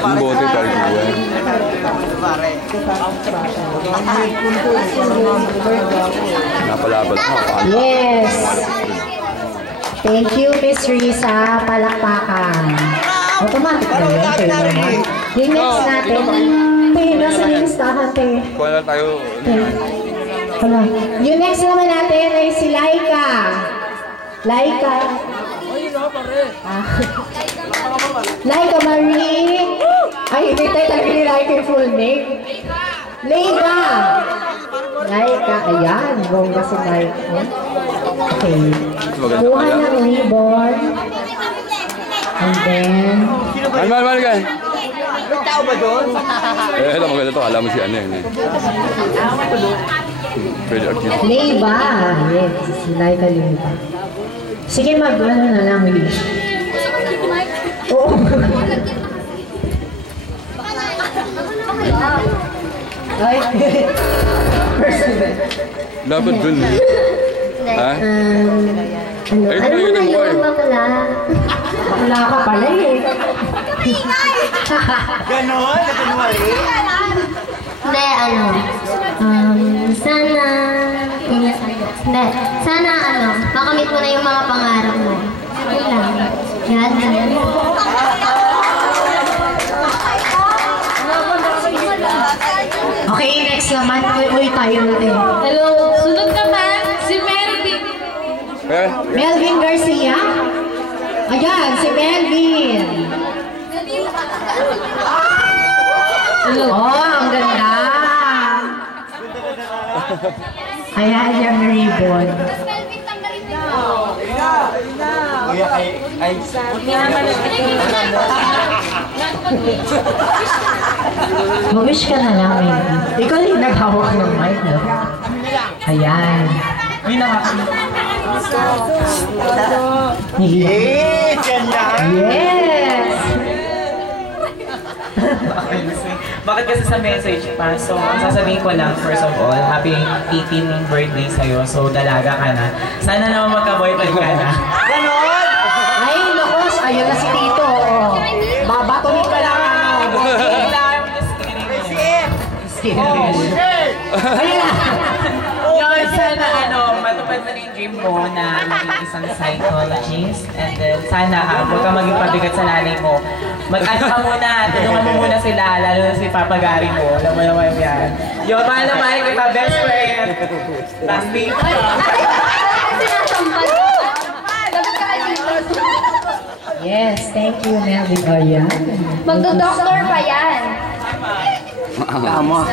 Un bote tal gue. Napalabas mo. Yes. Thank you, Miss Risa. Palakpakan. Automatic na yun. Kayo naman. Yung next natin. Tayo, nasa listahan tayo. Kuha na tayo. Hala. Yung next naman natin ay si Laika. Laika. Laika Marie. Ay, hindi tayo talaga ni Laika yung full name. Laika. Laika. Ayan. Bongga si Laika. Okay. Kuha ng ribbon. And then... Mahal ka. May tao ba doon? Ito maganda to. Alam mo si ano yun. Leiba. Yes. Si Laika Leiba. Sige, mag-ano na lang, wish. Oo. Ay. Dapat dun. Ha? Ano na yun, bakla? Bakla ka pala eh. Ganon? Nakunwari? Hindi, sana... Hindi, sana makamit mo na yung mga pangarap mo. Yun lang. Yan. Okay, next naman. Uy, tayo natin. Hello, sunod naman si Melvin. Melvin Garcia? Ayan, si Melvin. Oh, ang ganda. Ayan, yung ribbon. Kuya, ay... Mag-wish ka na lang, Melvin. Ikaw yung naghawak ng mic, no? Ayan. Ay, nakakita. Yes! Yes! Bakit kasi sa message pa? So, sasabihin ko lang, first of all, happy 18th birthday sa'yo. So, dalaga ka na. Sana naman magka-boyfriend ka na. Ganon! Ay, lokos! Ayun na si Tito. Babatunin ka lang. Just kidding. Ayun na. Yun, sana matupad mo na yung dream mo na maging isang psychologist. And then, sana huwag kang maging pabigat sa nanay mo. Mag-ano ka muna, tulungan mo muna sila, lalo na si Papa Gary mo. Alam mo naman yan. Yun, mahal na mahal kita, best friend. Last name. Yes, thank you, Melvin. Oh, yan. Magdo-doctor pa yan. Tama.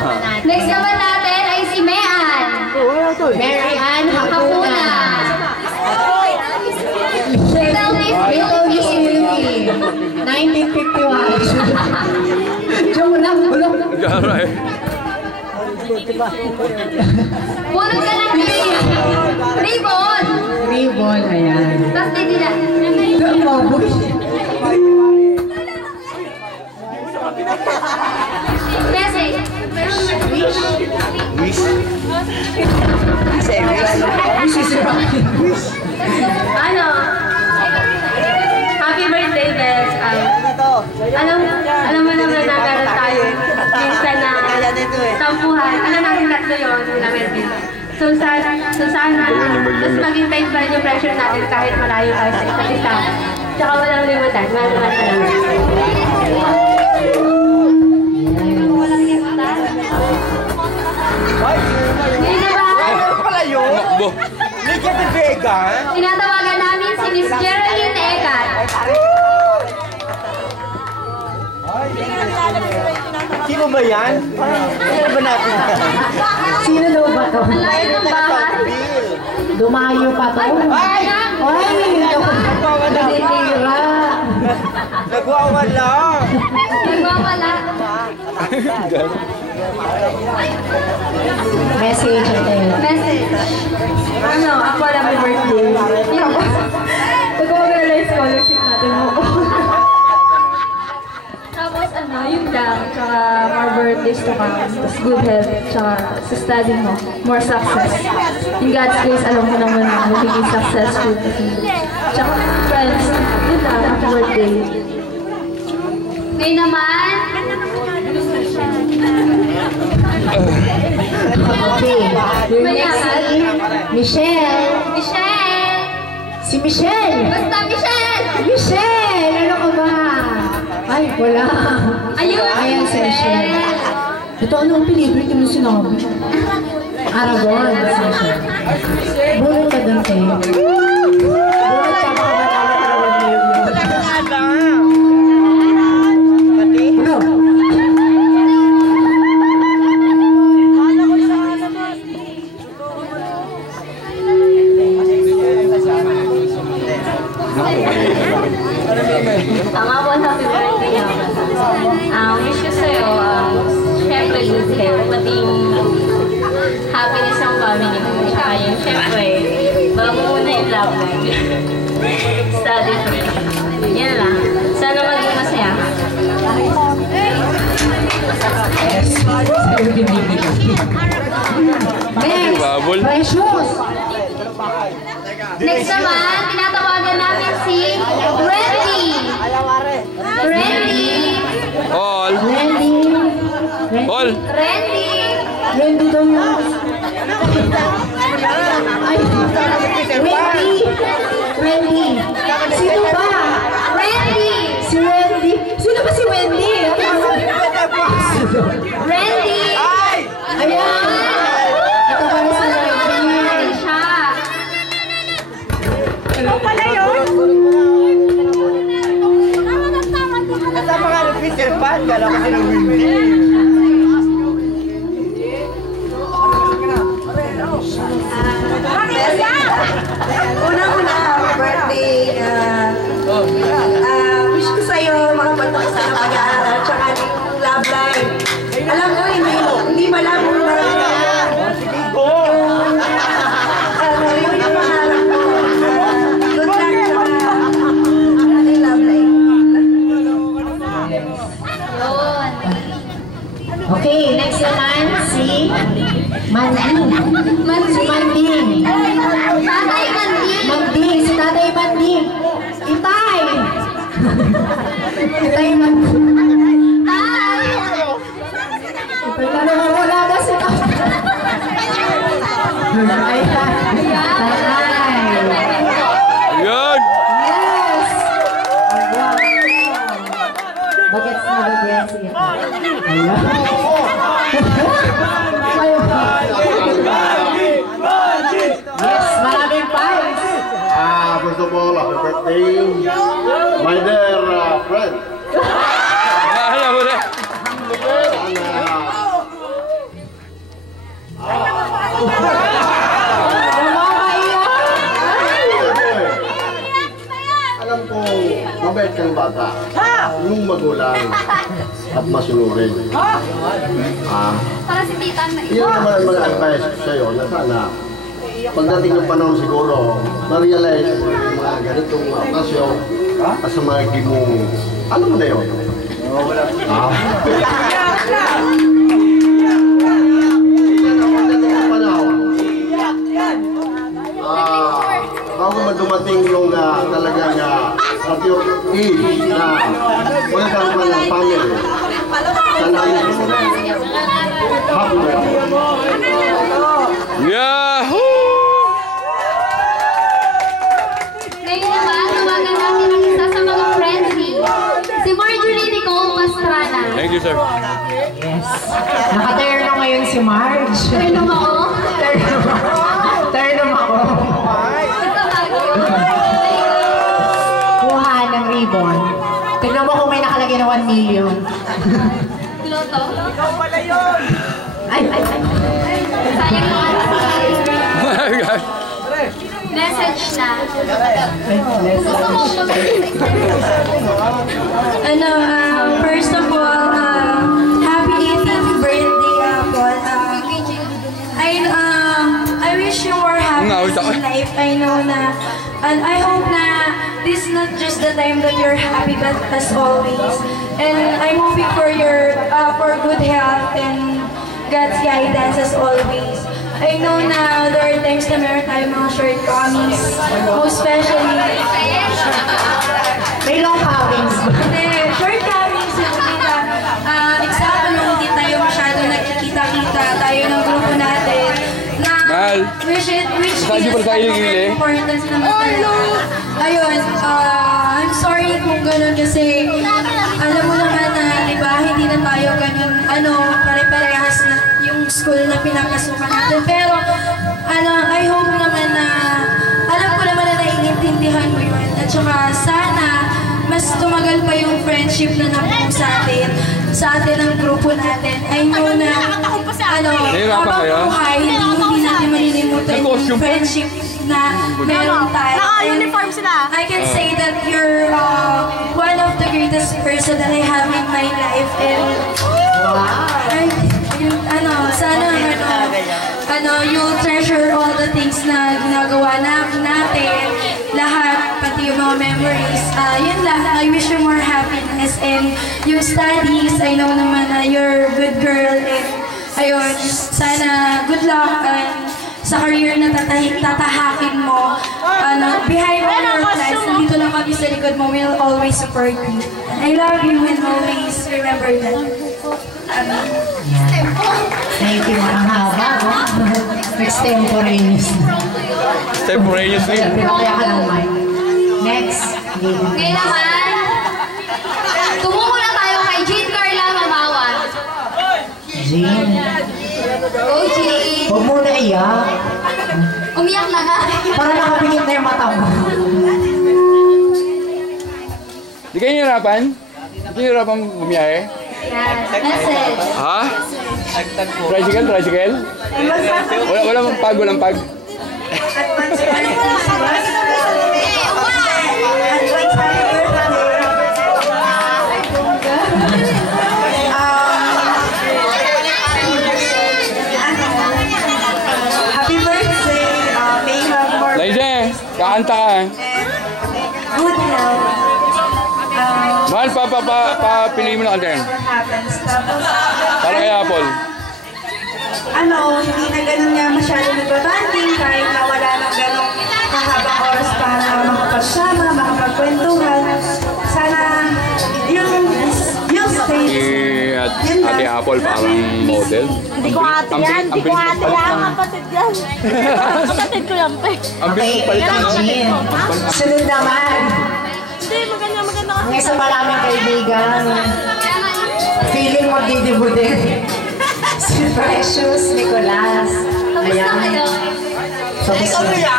Next naman natin ay si Mean. Mary Ann Hakuna. Little Miss Beauty. 1951. Joke lang, bulong. Garay. Bunod ka ng ribbon. Ribbon, ayan. Tapos din nila. Mabush. Message. Wish. Wish? Say wish? Wish is right. Happy birthday, Bes. Alam mo naman na meron tayo minsan na tampuhan. Alam natin tatlo yun, na Melvin. So sana, mas maghintay pa rin yung pressure natin kahit malayo tayo sa isa't isa. Tsaka walang limutan, walang salamat. Walang limutan. Ngayon na ba? Ano pala yun? Liga de Vega? Tinatawagan namin si Miss Geraldine Egat. Sino ba yan? Sino ba natin? Sino daw ba to? Ang layo ng bahay. Dumayo pa to. Ay! Ay! Naninira. Nagwawala. Nagwawala. Message natin. Message. Ako alam may birthday. Nag-organize scholarship natin mo. Tapos yun lang. Tsaka more birthdays to come. Tapos good health. Tsaka sa study mo, more success. In God's grace, alam mo naman na magiging successful. Tsaka friends, yun lang. Happy birthday. Ngayon naman, Okay. Your next is Michelle. Michelle! Si Michelle! Basta Michelle! Michelle! Ano ka ba? Ay, wala. Ayun! Ayan si Michelle. Ito, ano ang pinibig mo sinabi? Aragon. Si Michelle. Bulot ka doon, te. Bulot ka, baka manalo ka naman niyo. Ano? Tama po sa favorite niyo. Wish ko sa'yo, syempre good health, pati yung happiness ng family mo. Tsaka yung syempre, bago muna yung love life. Study first. Yan lang. Sana maging masaya ka. Next, Babol. Precious. Next naman, tinatawagan namin si Randy. Randy. All. Randy. All. Randy. Randy daw yun. Ay, Randy. Randy. Sino ba? Randy. Si Randy. Sino ba si Wendy? Randy. Ayan. Ito pala si Randy. Randy siya. Kasama nga ng Peter Pan, kala ko sila Windy. Unang-una, happy birthday. Wish ko sa'yo makapunta ka sa pag-aaral tsaka yung love life. Alam mo, hindi malabo na yung pangarap mo. Good luck tsaka yung love life. Okay, next naman si Manding. Si Manding. Tatay Mandy. Manding, si Tatay Manding. Itay! Itay Manding. Tay. Itay na wala na si Tatay. Ay, Tatay. Yan. Yes! Bagets na bagets. Ayan. Yes, maraming pies. First of all, happy birthday, my dear friend. Alam mo na. Alam ko, mabait kang bata. Yung magulang at masunurin. Para si Tita na Iyan naman ang mga advice ko sa'yo na sana pagdating ng panahon siguro, ma-realize mo yung mga ganitong okasyon at sa mga gimong, ano mo na yun? Pagdating ng panahon, bago man dumating yung talagang at your age na wala kang pa ng family, sana happy birthday. Yahoo! Ngayon naman, tawagan natin ang isa sa mga friends si Marjorie Nicole Pastrana. Thank you, sir. Naka-terno ngayon si Marge. Terno mo ako? Terno ako. Ito bago. Kuha ng ribbon. Tignan mo kung may nakalagay na 1 million. Loto. Ikaw pala yun! Ay. Sayang naman. Message na. Gusto mo First of all, happy 18th birthday, Paul. I wish you more happiness in life. I know na, and I hope na this is not just the time that you're happy, but as always. And I'm hoping for your for good health and God's guidance as always. I know na there are times na meron tayong mga shortcomings, most especially May long pawings. shortcomings in Hindi pala sa kilikili. Importance naman talaga. Ayun, I'm sorry kung gano'n kasi alam mo naman na, di ba, hindi na tayo gano'n, pare-parehas na yung school na pinapasukan natin. Pero, I hope naman na, alam ko naman na naiintindihan mo yun. At saka, sana, mas tumagal pa yung friendship na nabuo sa atin ang grupo natin. I know na, habang buhay, hindi natin malilimutan yung friendship na meron tayo. Naka-uniform sila. I can say that you're one of the greatest person that I have in my life. And, sana, you'll treasure all the things na ginagawa natin, lahat, pati yung mga memories. Yun lang, I wish you more happiness and yung studies, I know naman na you're a good girl and ayun, sana good luck sa career na tatahakin mo. Behind all your plans, nandito lang kami sa likod mo, we'll always support you. I love you and always remember that. Thank you, ang haba, no? Extemporaneous. Extemporaneously? Pinakaya ka ng mic. Next. Ngayon naman, tumungo na tayo kay Jean Carla Mamawan. Jean. Go, Jean. Huwag mo na iyak. Umiyak na ka. Para nakapingit na yung mata mo. Di kayo nahirapan? Di kayo nahirapan bumiyahe? Message. Ha? Tricycle? Walang pag. Happy birthday. May you have more. Laise, kakanta ka. Good health. Mahal, piliin mo na kantin. Happens. Tapos, Para kay Apple. hindi na ganun nga masyado nagbabanding kahit na wala ng ganun kahabang oras para makapagsama, makapagkwentuhan. Sana yung stage. Ate Apple parang model. Hindi ko ate yan. Hindi ko ate yan. Kapatid yan. Kapatid ko yan, pe. Ang bilis palitan, no? Jean. Sunod naman. Hindi, maganda kasi. Ang isa maraming kaibigan. Feeling mo didibo din. Si Precious Nicolas. Ayan. Tapos na.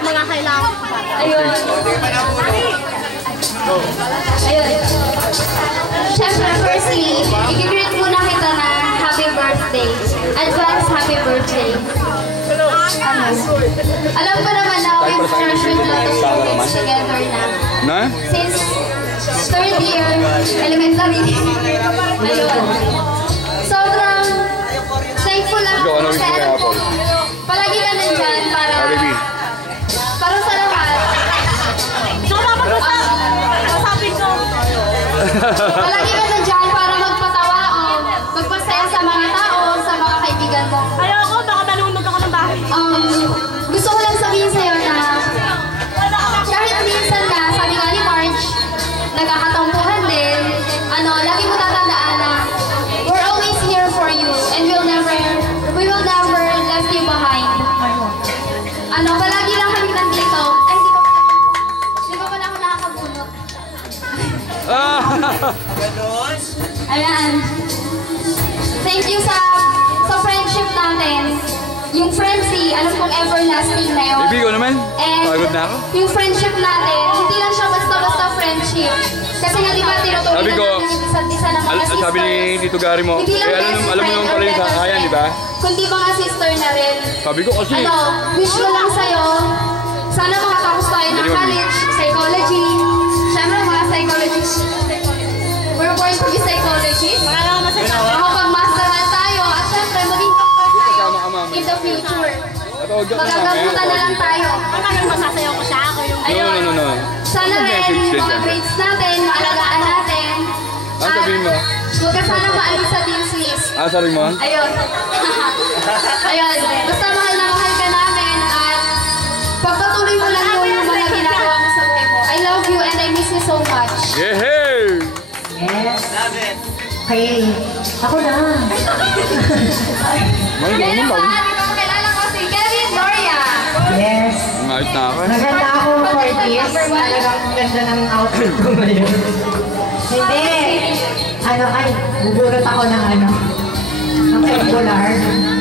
Mga kailangan. Ayun. Siyempre, firstly, i-greet muna kita na happy birthday. Advance happy birthday. Alam ko naman na we've treasured a lot of moments together na. Since third year, elementary. Ayun. Sobrang thankful lang ako kasi alam ko, palagi ka nandyan para sa lahat. Palagi ka nandyan para magpatawa o magpasaya sa mga tao, sa mga kaibigan mo. Ayoko, baka malunod ako ng bahay. Gusto ko lang sabihin sa'yo na kahit minsan na, sabi nga ni Marge, nagkakatampuhan din, lagi mo tatandaan na we're always here for you and we will never left you behind. Palagi lang kami nandito. Ay, di ba pala ako nakakabunot? Ayan. Thank you sa friendship natin. Yung friendship, alam kong everlasting na yun. Baby ko naman. Pagod na ako. Yung friendship natin, hindi lang siya basta-basta friendship. Kasi nga di ba tinutuloy na natin yung isa't isa ng mga sister. Sabi ni Tito Gary mo, alam mo naman pala yung kakayan, di ba? Kundi mga sister na rin. Sabi ko kasi. Wish ko lang sa'yo, sana makatapos tayo ng college, psychology. Siyempre mga psychologists. We're born to be psychologists. Makapag-masteral tayo at siyempre maging in the future. Magagabutan na lang tayo. Masasayaw ko siya. Ayun. Sana rin mga grades natin, alagaan natin. Sabihin mo? Huwag ka sana maalis sa dean's list. Sabi mo? Ayun. Ayun. Basta mahal na mahal ka namin at pagpatuloy mo lang yung mga ginagawa mo sa buhay mo. I love you and I miss you so much. Yehey! Yes. Okay. Ako na. May Kailan pa? Di ba kilala ko na ako. Maganda ako for this. Talagang ganda ng outfit ko ngayon. Hindi. Ay, bubulot ako ng ng popular.